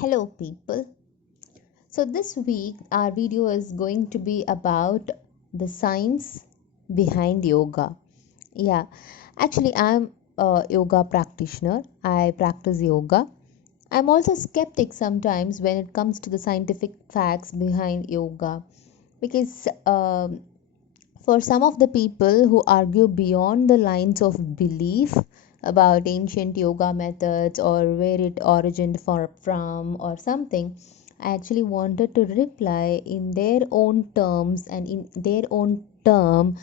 Hello, people. So, this week our video is going to be about the science behind yoga. Yeah, actually, I'm a yoga practitioner, I practice yoga. I'm also skeptic sometimes when it comes to the scientific facts behind yoga because for some of the people who argue beyond the lines of belief about ancient yoga methods or where it originated from or something, I actually wanted to reply in their own terms and in their own term.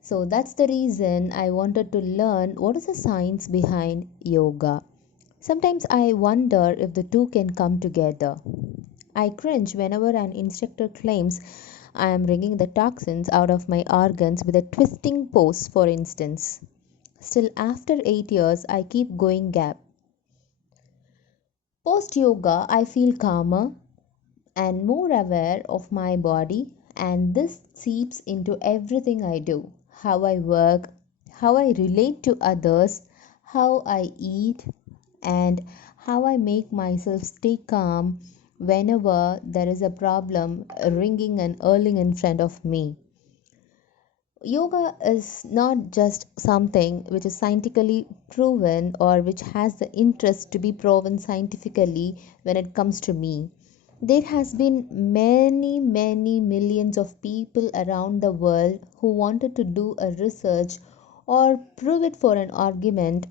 So that's the reason I wanted to learn what is the science behind yoga. Sometimes I wonder if the two can come together. I cringe whenever an instructor claims I am wringing the toxins out of my organs with a twisting pose, for instance. Still, after 8 years, I keep going gap. Post yoga, I feel calmer and more aware of my body, and this seeps into everything I do: how I work, how I relate to others, how I eat, and how I make myself stay calm whenever there is a problem ringing and whirling in front of me. Yoga is not just something which is scientifically proven or which has the interest to be proven scientifically when it comes to me. There has been many millions of people around the world who wanted to do a research or prove it for an argument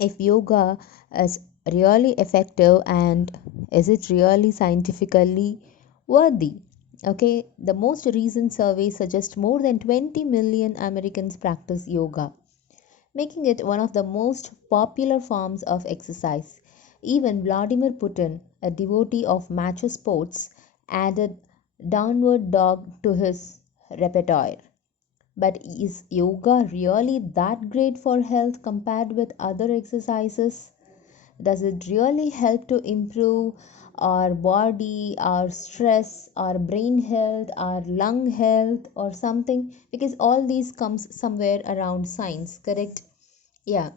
if yoga is really effective and is it really scientifically worthy. Okay, the most recent survey suggests more than 20 million Americans practice yoga, making it one of the most popular forms of exercise. Even Vladimir Putin, a devotee of macho sports, added downward dog to his repertoire. But is yoga really that great for health compared with other exercises? Does it really help to improve our body, our stress, our brain health, our lung health, or something? Because all these comes somewhere around science, correct? Yeah.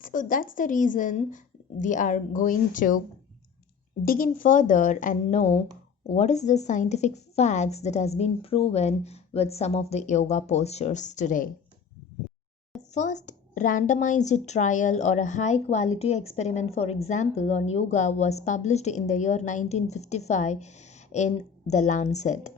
So that's the reason we are going to dig in further and know what is the scientific facts that has been proven with some of the yoga postures today. The first randomized trial or a high quality experiment, for example, on yoga was published in the year 1955 in The Lancet.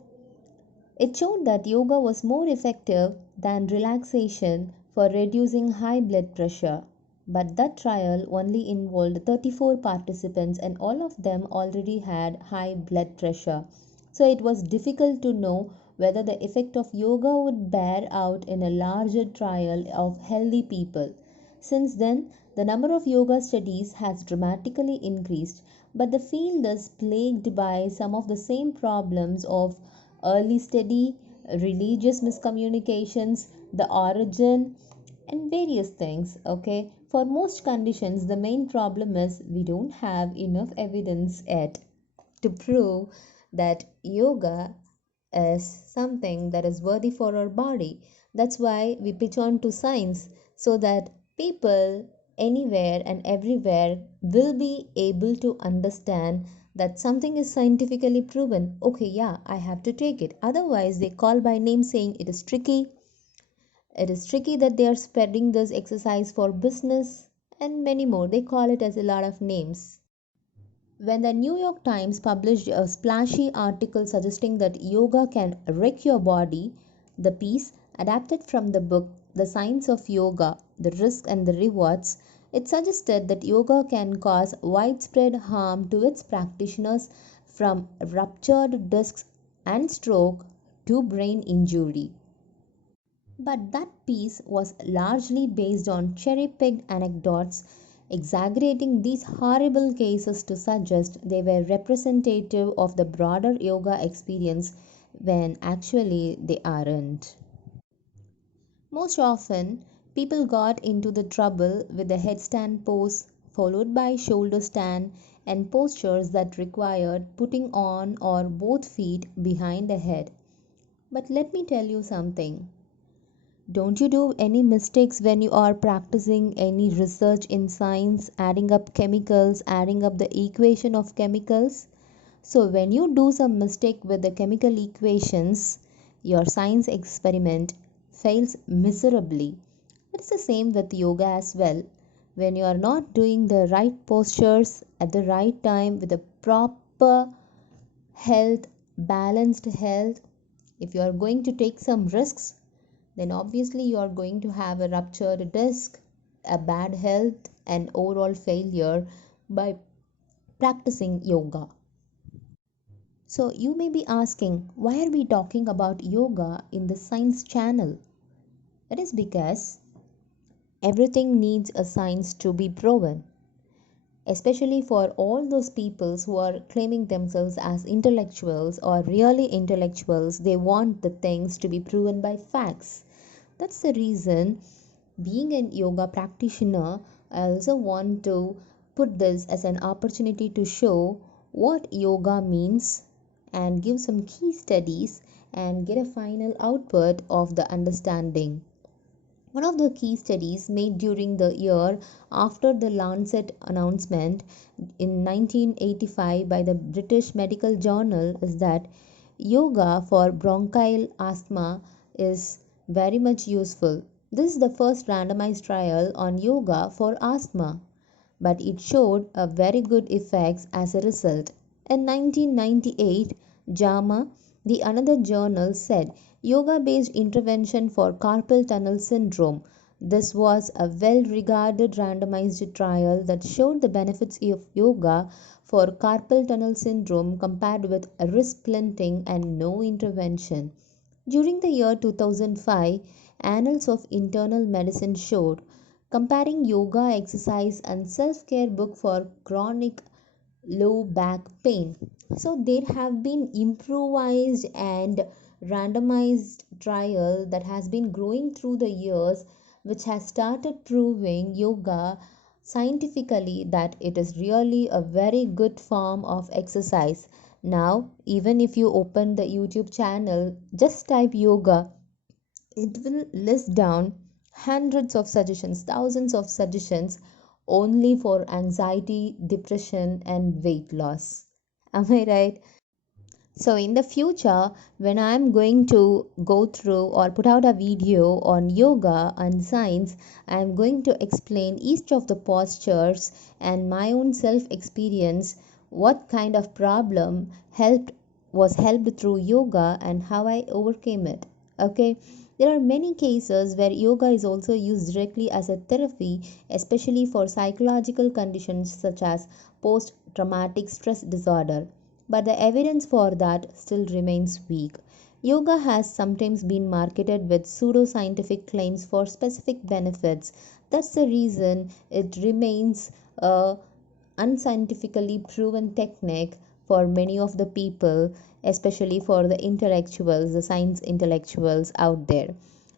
It showed that yoga was more effective than relaxation for reducing high blood pressure. But that trial only involved 34 participants and all of them already had high blood pressure. So it was difficult to know whether the effect of yoga would bear out in a larger trial of healthy people. Since then, the number of yoga studies has dramatically increased, but the field is plagued by some of the same problems of early study, religious miscommunications, the origin, and various things. Okay, for most conditions, the main problem is we don't have enough evidence yet to prove that yoga is something that is worthy for our body. That's why we pitch on to science so that people anywhere and everywhere will be able to understand that something is scientifically proven. Okay, yeah, I have to take it. Otherwise, they call by name saying it is tricky. It is tricky that they are spreading this exercise for business and many more. They call it as a lot of names. When the New York Times published a splashy article suggesting that yoga can wreck your body, the piece, adapted from the book The Science of Yoga: The Risks and the Rewards, it suggested that yoga can cause widespread harm to its practitioners, from ruptured discs and stroke to brain injury. But that piece was largely based on cherry picked anecdotes, exaggerating these horrible cases to suggest they were representative of the broader yoga experience when actually they aren't. Most often, people got into the trouble with the headstand pose, followed by shoulder stand and postures that required putting on or both feet behind the head. But let me tell you something. Don't you do any mistakes when you are practicing any research in science, adding up chemicals, adding up the equation of chemicals? So, when you do some mistake with the chemical equations, your science experiment fails miserably. It's the same with yoga as well. When you are not doing the right postures at the right time with a proper health, balanced health, if you are going to take some risks, then obviously you are going to have a ruptured disc, a bad health, and overall failure by practicing yoga. So, you may be asking, why are we talking about yoga in the science channel? It is because everything needs a science to be proven, especially for all those peoples who are claiming themselves as intellectuals or really intellectuals. They want the things to be proven by facts. That's the reason, being a yoga practitioner, I also want to put this as an opportunity to show what yoga means and give some key studies and get a final output of the understanding. One of the key studies made during the year after the Lancet announcement in 1985 by the British Medical Journal is that yoga for bronchial asthma is very much useful. This is the first randomized trial on yoga for asthma, but it showed a very good effects as a result. In 1998, JAMA, the another journal, said yoga based intervention for carpal tunnel syndrome. This was a well regarded randomized trial that showed the benefits of yoga for carpal tunnel syndrome compared with wrist splinting and no intervention. During the year 2005, Annals of Internal Medicine showed comparing yoga exercise and self-care book for chronic low back pain. So there have been improvised and randomized trial that has been growing through the years, which has started proving yoga scientifically that it is really a very good form of exercise. Now, even if you open the YouTube channel, just type yoga, it will list down hundreds of suggestions, thousands of suggestions only for anxiety, depression, and weight loss. Am I right? So, in the future, when I'm going to go through or put out a video on yoga and science, I'm going to explain each of the postures and my own self experience, what kind of problem helped through yoga and how I overcame it. Okay, there are many cases where yoga is also used directly as a therapy, especially for psychological conditions such as post traumatic stress disorder, but the evidence for that still remains weak. Yoga has sometimes been marketed with pseudoscientific claims for specific benefits. That's the reason it remains a unscientifically proven technique for many of the people, especially for the intellectuals, the science intellectuals out there.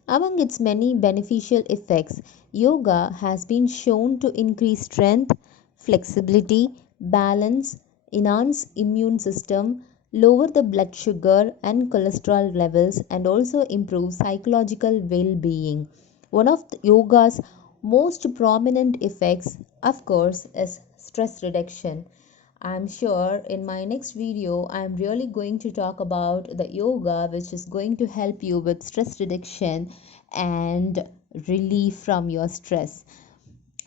Among its many beneficial effects, yoga has been shown to increase strength, flexibility, balance, enhance immune system, lower the blood sugar and cholesterol levels, and also improve psychological well-being. One of the yoga's most prominent effects, of course, is stress reduction. I'm sure in my next video, I'm really going to talk about the yoga, which is going to help you with stress reduction and relief from your stress.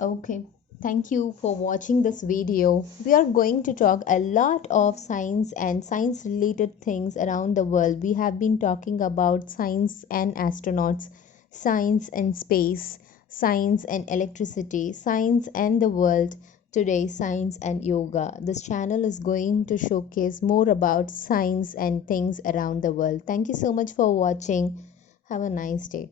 Okay, thank you for watching this video. We are going to talk a lot of science and science related things around the world. We have been talking about science and astronauts, science and space, science and electricity, science and the world. Today, science and yoga. This channel is going to showcase more about science and things around the world. Thank you so much for watching. Have a nice day.